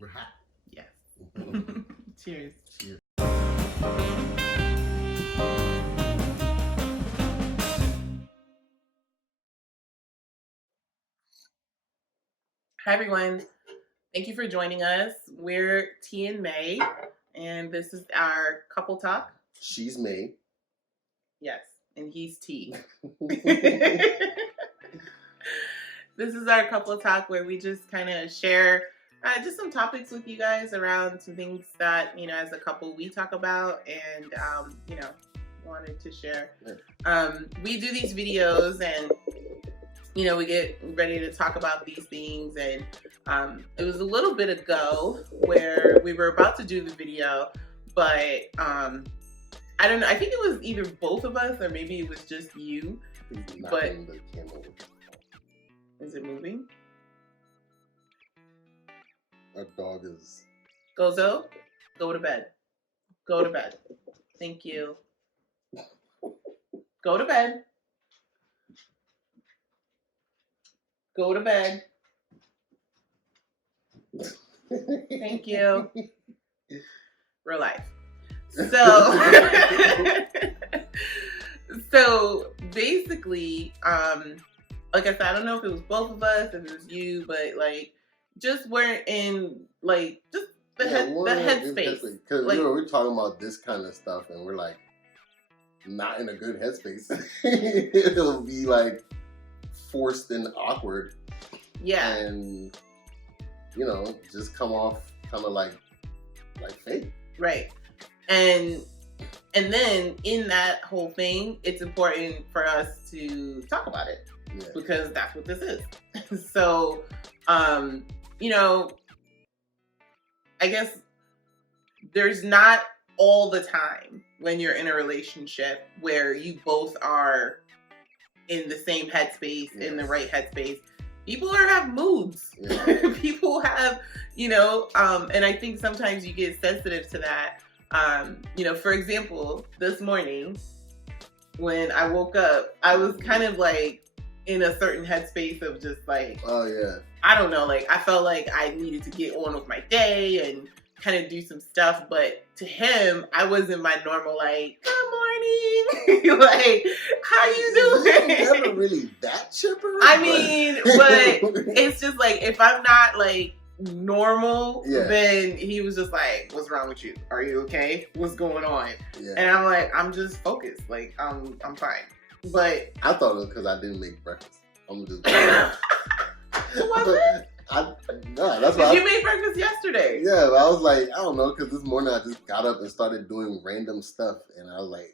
We're hot. Yes. Cheers. Cheers. Hi everyone. Thank you for joining us. We're T&Mai, and this is our couple talk. She's May. Yes, and he's T. This is our couple talk where we just kind of share just some topics with you guys around some things that, as a couple we talk about and, wanted to share. We do these videos and, we get ready to talk about these things. And it was a little bit ago where we were about to do the video, but I don't know. I think it was either both of us or maybe it was just you. But is it moving? Our dog is... Gozo, go to bed. Go to bed. Thank you. Go to bed. Go to bed. Thank you. Real life. So basically, like I said, I don't know if it was both of us, if it was you, but just weren't in just the headspace. Because we're talking about this kind of stuff, and we're not in a good headspace. It'll be forced and awkward. Yeah. And just come off kind of like fake. Right. And then in that whole thing, it's important for us to talk about it. Yeah. Because that's what this is. So, I guess there's not all the time when you're in a relationship where you both are in the same headspace, in the right headspace. People have moods. Yeah. People have, and I think sometimes you get sensitive to that. For example, this morning when I woke up, I was kind of in a certain headspace of just oh yeah, I don't know, I felt like I needed to get on with my day and kind of do some stuff, but to him, I wasn't my normal good morning, how you doing? You're never really that chipper. I mean, but it's just if I'm not normal, then he was just what's wrong with you? Are you okay? What's going on? Yeah. And I'm I'm just focused. I'm fine. But I thought it was because I didn't make breakfast. I'm just. Was it? No, that's why. You made breakfast yesterday. Yeah, but I was I don't know, because this morning I just got up and started doing random stuff, and I was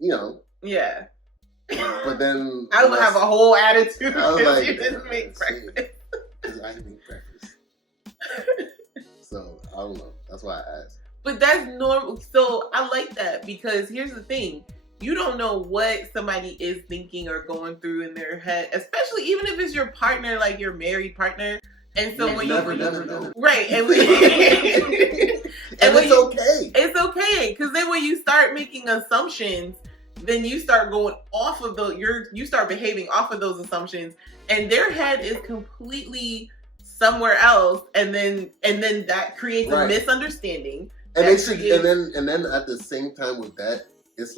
Yeah. But then I would have a whole attitude I was if you didn't make breakfast. Because I didn't make breakfast. So I don't know. That's why I asked. But that's normal. So I like that because here's the thing. You don't know what somebody is thinking or going through in their head, especially even if it's your partner, your married partner. And so when never know. Right. And it's okay. It's okay. Because then when you start making assumptions, then you start going off of you start behaving off of those assumptions, and their head is completely somewhere else, and then that creates a misunderstanding. And they should, and then at the same time with that, it's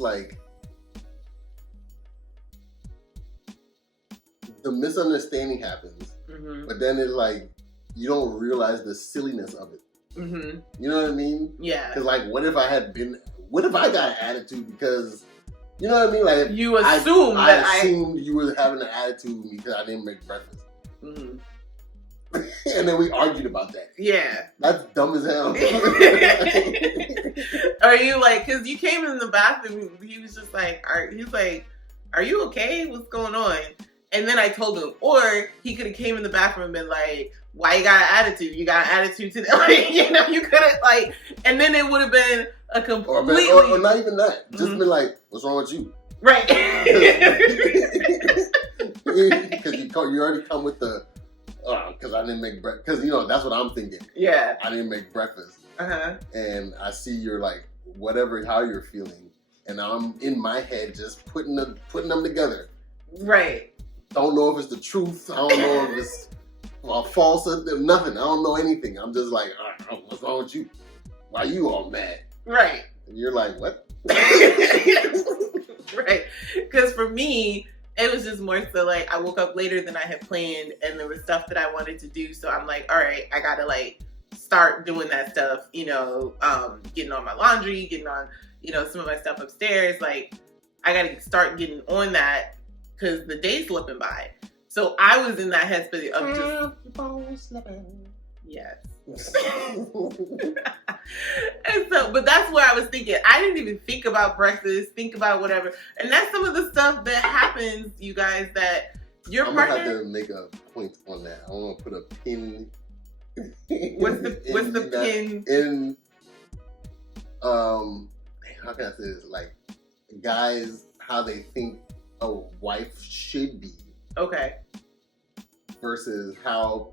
the misunderstanding happens, but then it's you don't realize the silliness of it. Mm-hmm. You know what I mean? Yeah. Because what if I got an attitude because, you know what I mean? You assume I assumed you were having an attitude with me because I didn't make breakfast. Mm-hmm. And then we argued about that. Yeah. That's dumb as hell. Are you because you came in the bathroom, he was just are you okay? What's going on? And then I told him, or he could have came in the bathroom and been why you got an attitude? You got an attitude today. You could have and then it would have been a completely... Or not even that. Just been what's wrong with you? Right. Because you already come with the, because I didn't make breakfast. Because, that's what I'm thinking. Yeah. I didn't make breakfast. Uh-huh. And I see you're how you're feeling. And I'm in my head just putting them together. Right. Don't know if it's the truth. I don't know if it's false, nothing. I don't know anything. I'm just like, what's wrong with you? Why you all mad? Right. And you're like, what? Right. Because for me, it was just more so like I woke up later than I had planned, and there was stuff that I wanted to do. So I'm like, all right, I gotta like start doing that stuff, you know, getting on my laundry, getting on, you know, some of my stuff upstairs. Like, I gotta start getting on that because the day's slipping by. So I was in that headspace of just yes. And so, but that's where I was thinking. I didn't even think about breakfast, think about whatever. And that's some of the stuff that happens, you guys, that your partner... I'm gonna have to make a point on that. I want to put a pin. What's the pin? In, how can I say this? Like, guys, how they think a wife should be. Okay. Versus how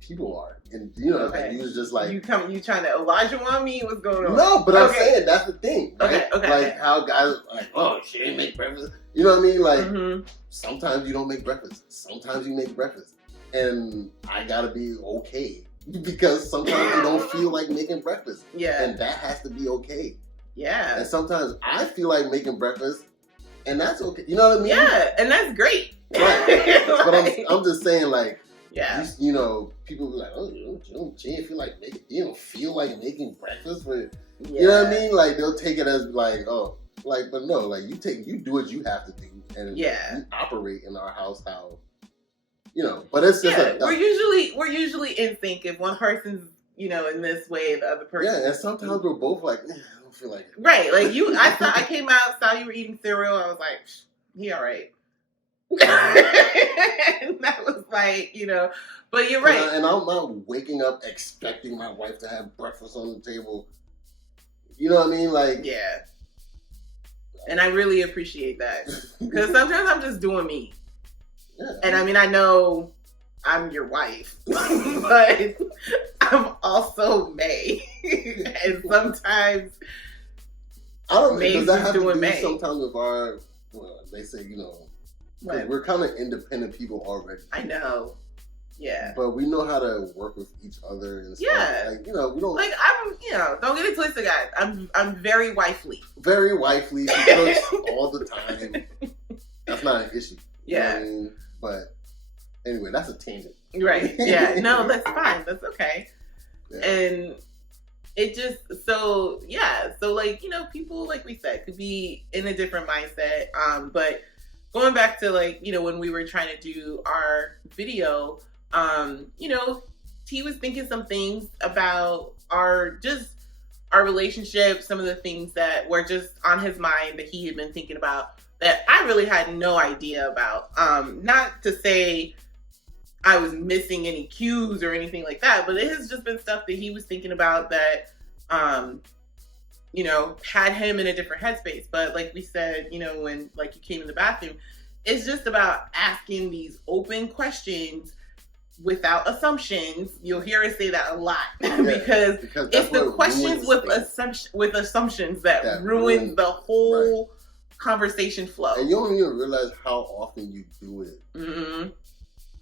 people are. And, you know, okay. you was just like... You trying to Elijah on me? What's going on? No, but I'm saying that's the thing. Right? Okay. Like, how guys are like, oh, she didn't make breakfast. You know what I mean? Like, sometimes you don't make breakfast. Sometimes you make breakfast. And I gotta be okay. Because sometimes you don't feel like making breakfast. Yeah. And that has to be okay. Yeah. And sometimes I feel like making breakfast, and that's okay. You know what I mean? Yeah, and that's great. Right. Like, but I'm just saying, like, yeah. You know, people be like, oh, she didn't feel like making, you don't feel like making breakfast for, you know what I mean? Like, they'll take it as like, oh, like, but no, like, you do what you have to do, and you operate in our house how, you know. But it's just we're usually in sync. If one person's, you know, in this way, the other person. Yeah, and sometimes we're both like, I don't feel like it. Right, like I came out, saw you were eating cereal. I was like, he all right. And that was like, you know, but you're right. And I'm not waking up expecting my wife to have breakfast on the table. You know what I mean? Like, yeah. And I really appreciate that, because sometimes I'm just doing me. Yeah. And I mean, I know I'm your wife, but I'm also May, and sometimes I don't know. May's Does that have to do May. sometimes with our? Well, they say, you know. Right. We're kind of independent people already. I know. Yeah. But we know how to work with each other and stuff. Yeah. Like, you know, we don't... Like, I'm, you know, don't get it twisted, guys. I'm very wifely. Very wifely. She cooks all the time. That's not an issue. Yeah. You know what I mean? But anyway, that's a tangent. Right. Yeah. No, that's fine. That's okay. Yeah. And it just, so, yeah. So, like, you know, people, like we said, could be in a different mindset. But going back to, like, you know, when we were trying to do our video, you know, T was thinking some things about our relationship, some of the things that were just on his mind that he had been thinking about that I really had no idea about. Not to say I was missing any cues or anything like that, but it has just been stuff that he was thinking about that, you know, had him in a different headspace. But like we said, you know, when like you came in the bathroom, it's just about asking these open questions without assumptions. You'll hear us say that a lot because it's the questions with assumptions that ruin the whole conversation flow. And you don't even realize how often you do it. Mm-hmm.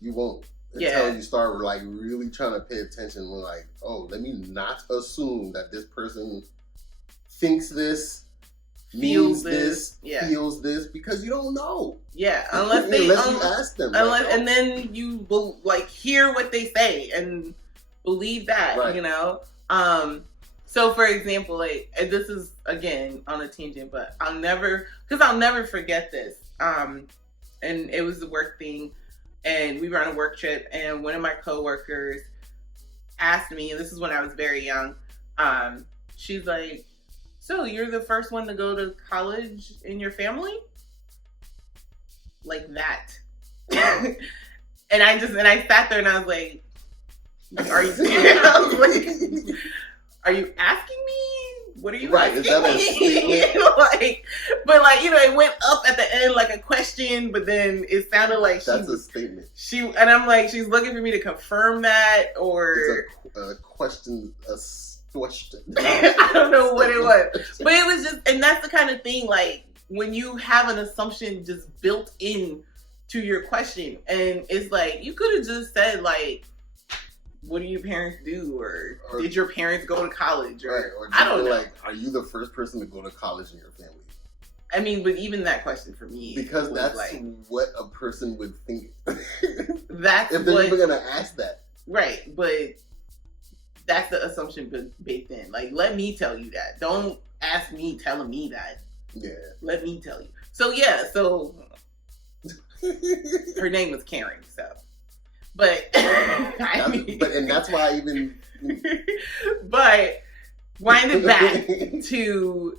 You won't until you start like really trying to pay attention. When like, oh, let me not assume that this person thinks this, feels this, because you don't know. Yeah, unless you ask them. And then you will like hear what they say and believe that, you know. So for example, like, and this is again on a tangent, but I'll never forget this. And it was the work thing, and we were on a work trip, and one of my coworkers asked me, and this is when I was very young. She's like, so you're the first one to go to college in your family? Like that. and I sat there and I was like, are you are you asking me? What are you asking is that a statement? like, but like, you know, it went up at the end like a question, but then it sounded like that's a statement. And I'm like, she's looking for me to confirm that, or it's a question. I don't know what it was, but it was just, and that's the kind of thing, like when you have an assumption just built in to your question. And it's like, you could have just said, like, what do your parents do? Or did your parents go to college? Or I don't know. Like, are you the first person to go to college in your family? I mean, but even that question for me, because that's like, what a person would think. That's if they're even gonna ask that, right? But that's the assumption baked in. Like, let me tell you that. Don't ask me telling me that. Yeah. Let me tell you. So yeah. So her name was Karen. So, but and that's why I even. But wind it back to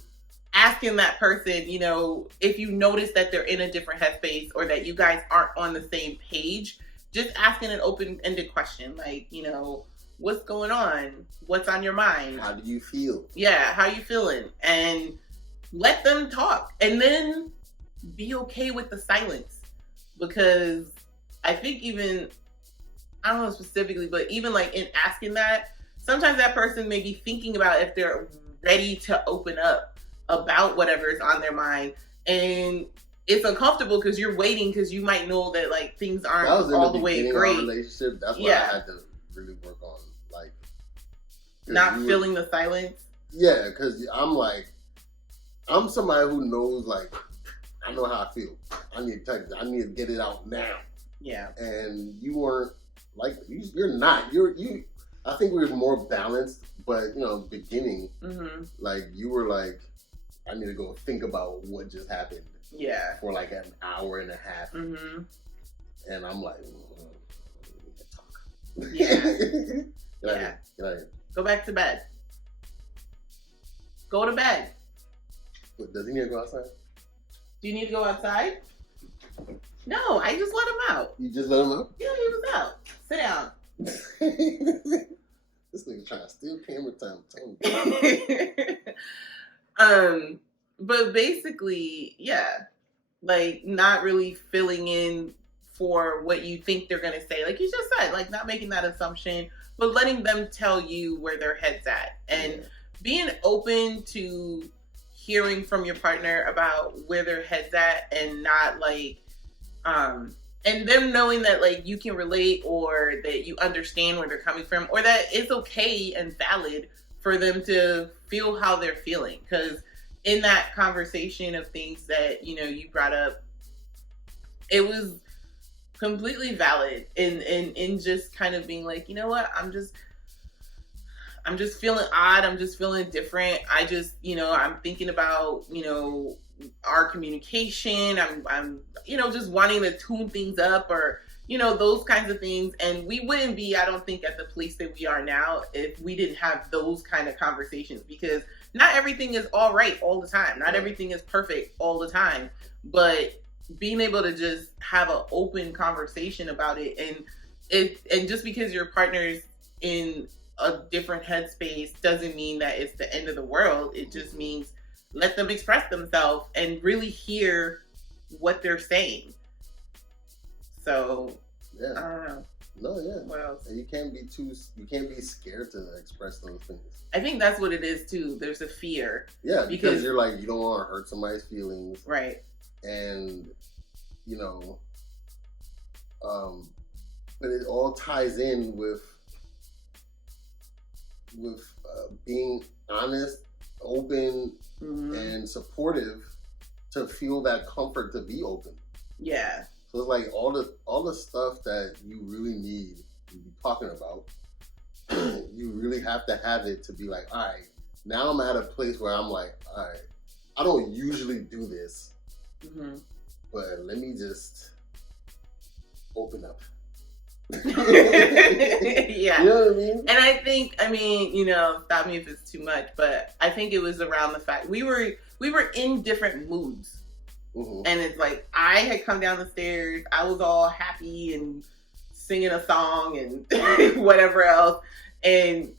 asking that person, you know, if you notice that they're in a different headspace or that you guys aren't on the same page, just asking an open-ended question like, you know, what's going on? What's on your mind? How do you feel? Yeah, how you feeling? And let them talk. And then be okay with the silence. Because I think even, I don't know specifically, but even like in asking that, sometimes that person may be thinking about if they're ready to open up about whatever is on their mind, and it's uncomfortable because you're waiting because you might know that like things aren't all the way great. Relationship, that's what I had to really work on, like not feeling the silence. Yeah, because I'm somebody who knows, like, I know how I feel. I need to get it out now. Yeah, and you weren't like you're not. You. I think we were more balanced, but you know, beginning, like you were like, I need to go think about what just happened. Yeah. For like an hour and a half. And I'm like, talk. Yeah. Get out here. Go back to bed. Go to bed. But does he need to go outside? Do you need to go outside? No, I just let him out. You just let him out? Yeah, he was out. Sit down. This nigga trying to steal camera time. But basically, yeah, like not really filling in for what you think they're gonna say. Like you just said, like not making that assumption, but letting them tell you where their head's at and being open to hearing from your partner about where their head's at and not like, and them knowing that like you can relate or that you understand where they're coming from or that it's okay and valid for them to feel how they're feeling. Because in that conversation of things that, you know, you brought up, it was completely valid in just kind of being like, you know what, I'm just feeling odd. I'm just feeling different. I just, you know, I'm thinking about, you know, our communication. I'm, you know, just wanting to tune things up or, you know, those kinds of things. And we wouldn't be, I don't think, at the place that we are now if we didn't have those kind of conversations, because not everything is all right all the time. Not everything is perfect all the time, but being able to just have an open conversation about it, and just because your partner's in a different headspace doesn't mean that it's the end of the world. It just means let them express themselves and really hear what they're saying. So yeah, I don't know. No, yeah. What else? And you can't be scared to express those things. I think that's what it is too. There's a fear. Yeah, because you're like, you don't want to hurt somebody's feelings. Right. And, you know, but it all ties in with being honest, open, and supportive to feel that comfort to be open. Yeah. So it's like all the stuff that you really need to be talking about, you really have to have it to be like, all right, now I'm at a place where I'm like, all right, I don't usually do this, but let me just open up. Yeah. You know what I mean? And I think, you know, stop me if it's too much, but I think it was around the fact we were in different moods. And it's like, I had come down the stairs, I was all happy and singing a song and whatever else. And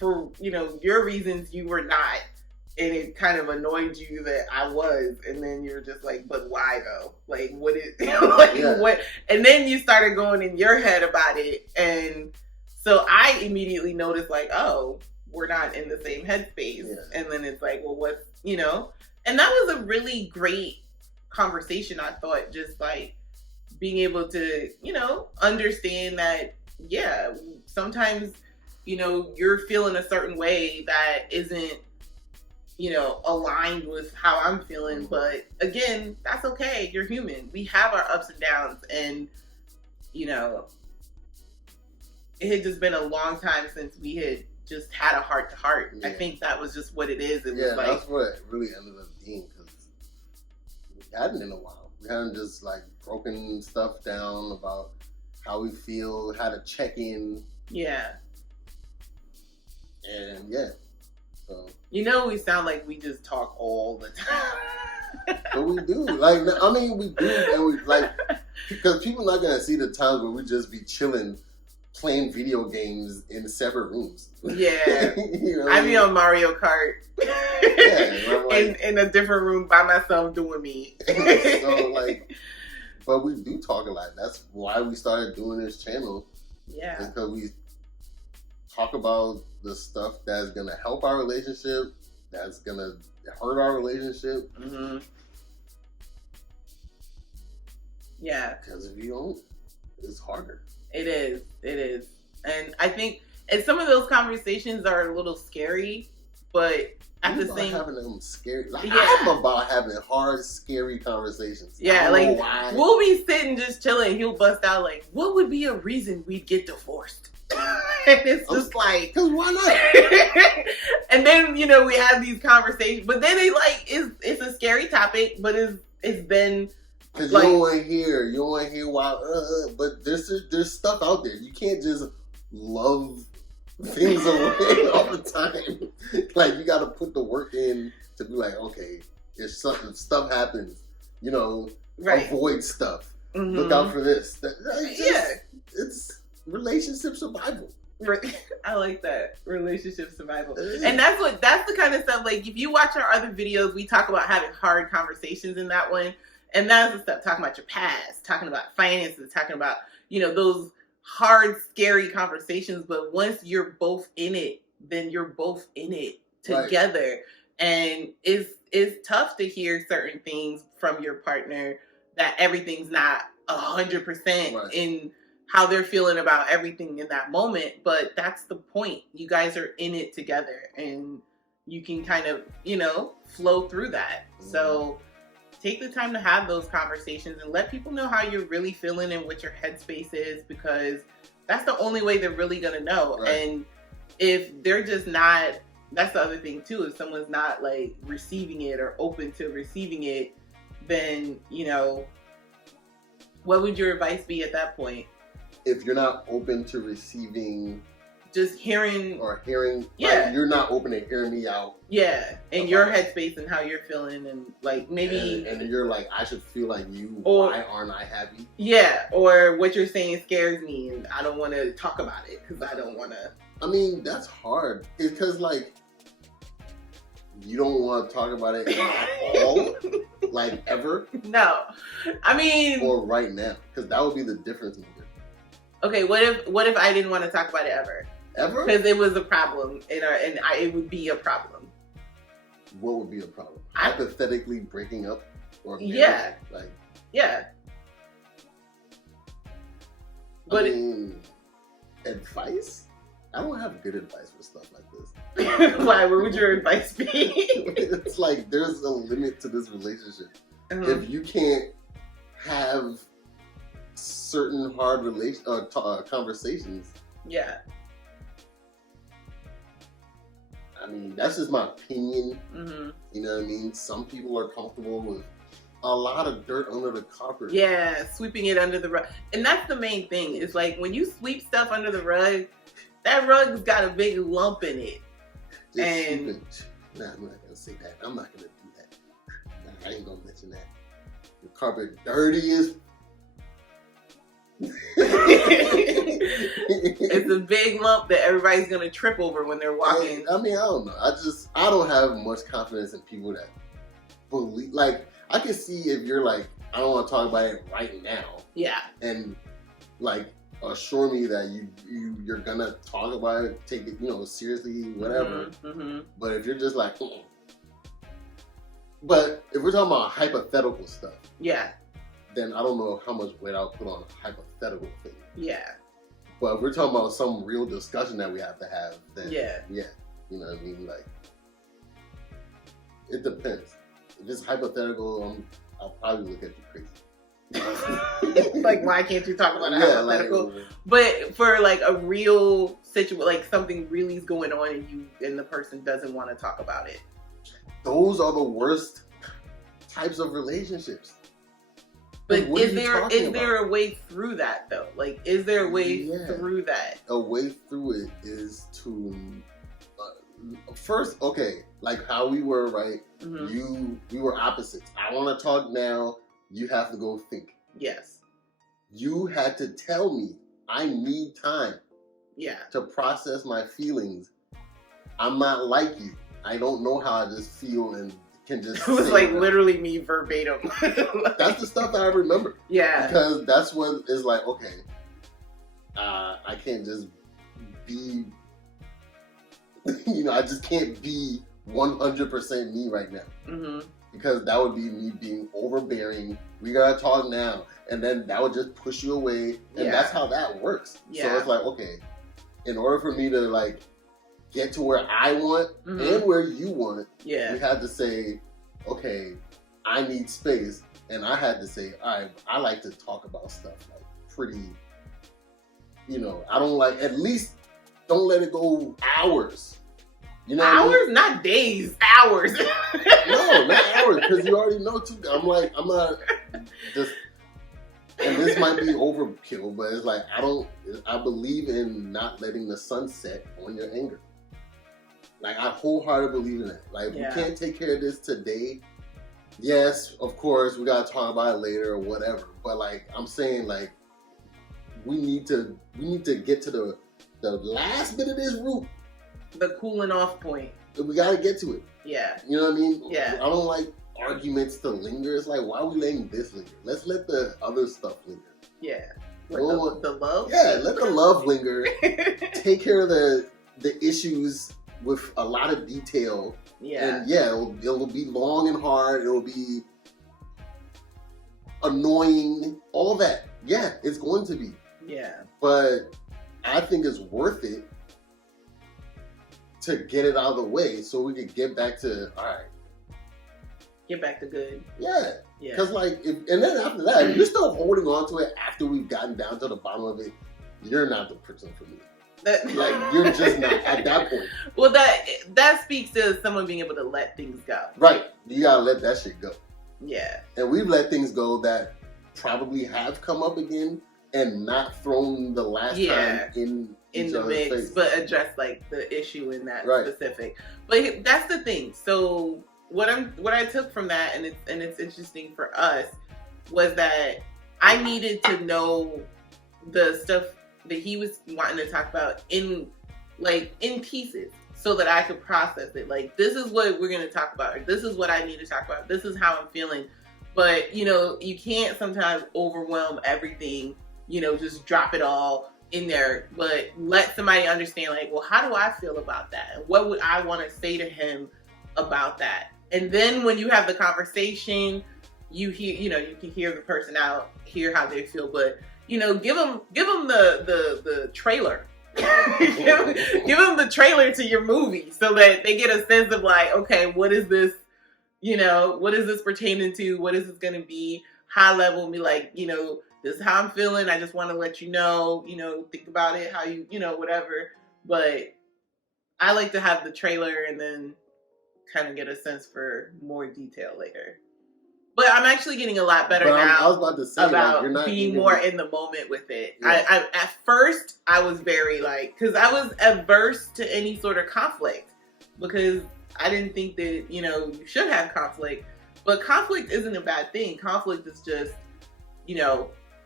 for, you know, your reasons, you were not. And it kind of annoyed you that I was. And then you're just like, but why though? Like, what is, what? And then you started going in your head about it. And so I immediately noticed like, oh, we're not in the same headspace. Yeah. And then it's like, well, what's, you know? And that was a really great conversation, I thought, just like being able to, understand that, yeah, sometimes, you're feeling a certain way that isn't, aligned with how I'm feeling. But again, that's okay. You're human. We have our ups and downs. And, it had just been a long time since we had just had a heart to heart. I think that was just what it is. It was like, that's what it really ended up being, because we hadn't in a while. We hadn't just like broken stuff down about how we feel, how to check in. Yeah. And so. We sound like we just talk all the time. But we do. Like, I mean, we do. And we, like, because people are not going to see the times where we just be chilling, playing video games in separate rooms. Yeah. I be on Mario Kart. In a different room by myself doing me. So, like, but we do talk a lot. That's why we started doing this channel. Yeah. Because we talk about the stuff that's going to help our relationship, that's going to hurt our relationship. Mm-hmm. Yeah. Because if you don't, it's harder. It is. And I think, and some of those conversations are a little scary, but at the same time, having them scary. Like, I'm about having hard, scary conversations. Yeah, like we'll be sitting just chilling. He'll bust out like, "What would be a reason we'd get divorced?" And it's just like, "Cause why not?" And then we have these conversations, but then it's a scary topic, but it's been. Because you don't want to hear why, but there's stuff out there. You can't just love things away all the time. Like, you got to put the work in to be like, okay, if stuff happens, avoid stuff. Mm-hmm. Look out for this. It's relationship survival. I like that. Relationship survival. And that's the kind of stuff, like, if you watch our other videos, we talk about having hard conversations in that one. And that's the stuff, talking about your past, talking about finances, talking about, those hard, scary conversations. But once you're both in it, then you're both in it together. Right. And it's tough to hear certain things from your partner, that everything's not 100% in how they're feeling about everything in that moment. But that's the point. You guys are in it together, and you can kind of, flow through that. Mm-hmm. So take the time to have those conversations and let people know how you're really feeling and what your headspace is, because that's the only way they're really going to know. Right. And if they're just not, that's the other thing too, if someone's not like receiving it or open to receiving it, then, what would your advice be at that point? If you're not open to receiving, just hearing, like, you're not open to hearing me out. Yeah, and your headspace and how you're feeling, and like maybe, and you're like, I should feel like you. Why aren't I happy? Yeah, or what you're saying scares me, and I don't want to talk about it because I don't want to. I mean, that's hard because like you don't want to talk about it at all, like ever. No, I mean, or right now, because that would be the difference maker. Okay, what if I didn't want to talk about it ever? Ever? Because it was a problem, it would be a problem. What would be a problem? Hypothetically breaking up, or like But I mean, advice? I don't have good advice for stuff like this. Why? What would your advice be? It's like there's a limit to this relationship. If you can't have certain hard conversations. Yeah. I mean, that's just my opinion. Mm-hmm. You know what I mean? Some people are comfortable with a lot of dirt under the carpet. Yeah, sweeping it under the rug. And that's the main thing. Is like when you sweep stuff under the rug, that rug's got a big lump in it. Nah, I'm not going to say that. I'm not going to do that. Nah, I ain't going to mention that. The carpet dirty as... It's a big lump that everybody's going to trip over when they're walking. I mean, I don't know. I don't have much confidence in people that believe... Like, I can see if you're like, I don't want to talk about it right now. Yeah. And, like, assure me that you're gonna talk about it, take it, seriously, whatever. Mm-hmm, mm-hmm. But if you're just like, But if we're talking about hypothetical stuff, yeah, then I don't know how much weight I'll put on a hypothetical thing. Yeah. But if we're talking about some real discussion that we have to have, then yeah. You know what I mean? Like, it depends. If it's hypothetical, I'll probably look at you crazy. Like, why can't you talk about a hypothetical? Like, but for like a real situation, like something really is going on and the person doesn't want to talk about it. Those are the worst types of relationships. But like, is there a way through that though? Like, is there a way through that? A way through it is to first, okay, like how we were, right? Mm-hmm. We were opposites. I want to talk now. You have to go think. Yes. You had to tell me I need time. Yeah. To process my feelings. I'm not like you. I don't know how I just feel and can just. It was like literally me verbatim. That's the stuff that I remember. Yeah. Because that's what is like, okay, I can't just be, I just can't be 100% me right now. Mm-hmm. Because that would be me being overbearing. We gotta talk now. And then that would just push you away. And that's how that works. Yeah. So it's like, okay, in order for me to like get to where I want and where you want, we had to say, okay, I need space. And I had to say, all right, I like to talk about stuff like pretty, I don't like, at least don't let it go hours. You know hours? I mean? Not days, hours. No, not hours, because you already know too. I'm not just, and this might be overkill, but it's like, I believe in not letting the sun set on your anger. Like, I wholeheartedly believe in that. Like, if we can't take care of this today, yes, of course, we gotta talk about it later or whatever. But like, I'm saying, like, we need to get to the last bit of this route. The cooling off point. We gotta get to it. Yeah. You know what I mean? Yeah. I don't like arguments to linger. It's like, why are we letting this linger? Let's let the other stuff linger. Yeah. Like the love? Yeah, let the love linger. Take care of the issues with a lot of detail. Yeah. And it'll be long and hard. It'll be annoying. All that. Yeah, it's going to be. Yeah. But I think it's worth it to get it out of the way so we can get back to, all right. Get back to good. Yeah. Yeah. Because, like, and then after that, if you're still holding on to it after we've gotten down to the bottom of it, you're not the person for me. Like, you're just not at that point. Well, that speaks to someone being able to let things go. Right. You gotta let that shit go. Yeah. And we've let things go that probably have come up again and not thrown the last time in the mix, face. But address like the issue in that specific. But that's the thing. So what I took from that, and it's interesting for us, was that I needed to know the stuff that he was wanting to talk about in pieces, so that I could process it. Like, this is what we're going to talk about, or this is what I need to talk about. This is how I'm feeling. But you can't sometimes overwhelm everything. Just drop it all in there, but let somebody understand, like, well, how do I feel about that? And what would I want to say to him about that? And then when you have the conversation, you hear, you can hear the person out, hear how they feel, but, give them the trailer. give them the trailer to your movie so that they get a sense of like, okay, what is this, what is this pertaining to? What is this going to be? High level, be like, this is how I'm feeling. I just want to let you know, think about it, how you, whatever. But I like to have the trailer and then kind of get a sense for more detail later. But I'm actually getting a lot better now. I was about to say, about you're not being more in the moment with it. Yeah. I at first, I was very because I was averse to any sort of conflict, because I didn't think that, you should have conflict. But conflict isn't a bad thing. Conflict is just,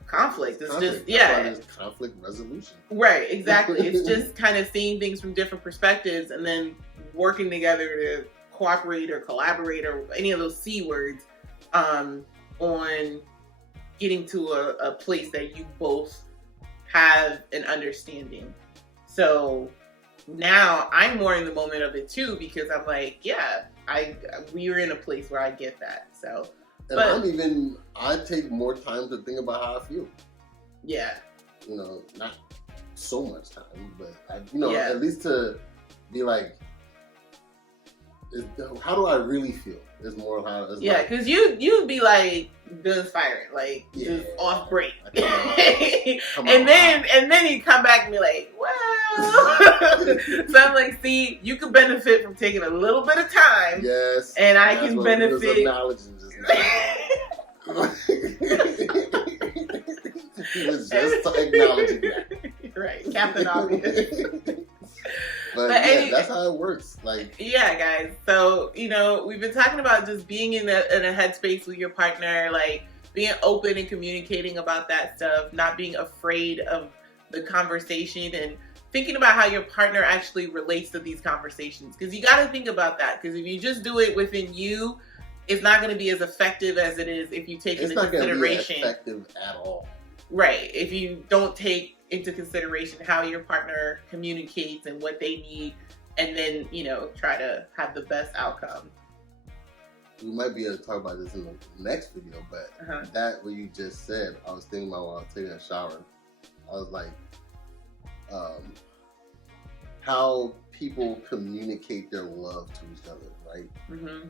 conflict. It's just, it's conflict resolution. Right, exactly. It's just kind of seeing things from different perspectives and then working together to cooperate or collaborate or any of those C words on getting to a place that you both have an understanding. So now I'm more in the moment of it too, because I'm like, we are in a place where I get that. So And I take more time to think about how I feel. Yeah. You know, not so much time, but at least to be like, how do I really feel? It's more how. It's because you'd be like guns firing, like just off break, and then you come back and be like, well. So I'm like, see, you can benefit from taking a little bit of time. Yes, and I can benefit. Acknowledging just now. He was just acknowledging that. Right, Captain Obvious. But yeah, that's how it works. Like, yeah, guys. So, we've been talking about just being in a headspace with your partner, like being open and communicating about that stuff, not being afraid of the conversation, and thinking about how your partner actually relates to these conversations. Because you got to think about that. Because if you just do it within you, it's not going to be as effective as it is if you take it into consideration. It's not going to be effective at all. Right. If you don't take into consideration how your partner communicates and what they need, and then, try to have the best outcome. We might be able to talk about this in the next video, but that what you just said, I was thinking about while I was taking a shower. I was like, how people communicate their love to each other, right? Mm-hmm.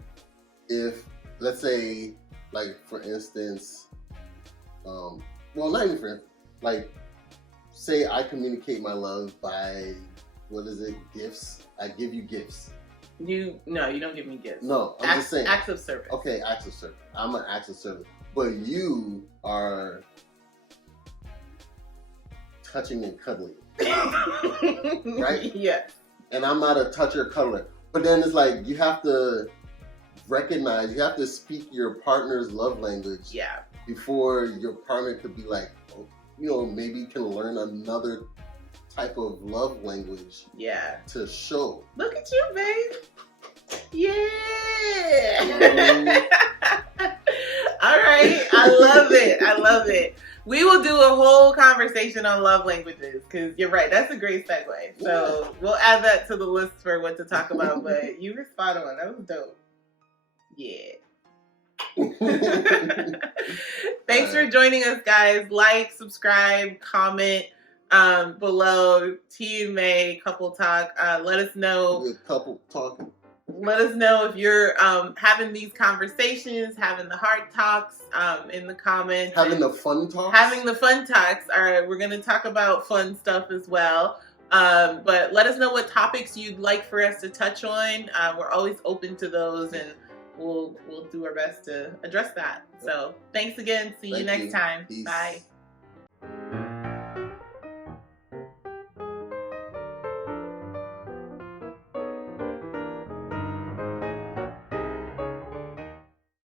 If, let's say, like, for instance, well, not even for instance, like, say I communicate my love by, gifts. I give you gifts. You don't give me gifts. No, I'm just saying. Acts of service. Okay, acts of service. I'm an acts of service. But you are touching and cuddling. Right? Yes. And I'm not a toucher cuddler. But then it's like, you have to recognize, you have to speak your partner's love language. Yeah. Before your partner could be like, maybe you can learn another type of love language. Yeah. To show. Look at you, babe. Yeah. All right. I love it. We will do a whole conversation on love languages, because you're right. That's a great segue. So we'll add that to the list for what to talk about. But you were spot on. That was dope. Yeah. Thanks for joining us, guys. Like, subscribe, comment below. T&Mai Couple Talk. Let us know. Couple talking. Let us know if you're having these conversations, having the hard talks in the comments. Having the fun talks? Having the fun talks. All right, we're going to talk about fun stuff as well. But let us know what topics you'd like for us to touch on. We're always open to those, and we'll do our best to address that. So thanks again. See you next time. Peace. Bye.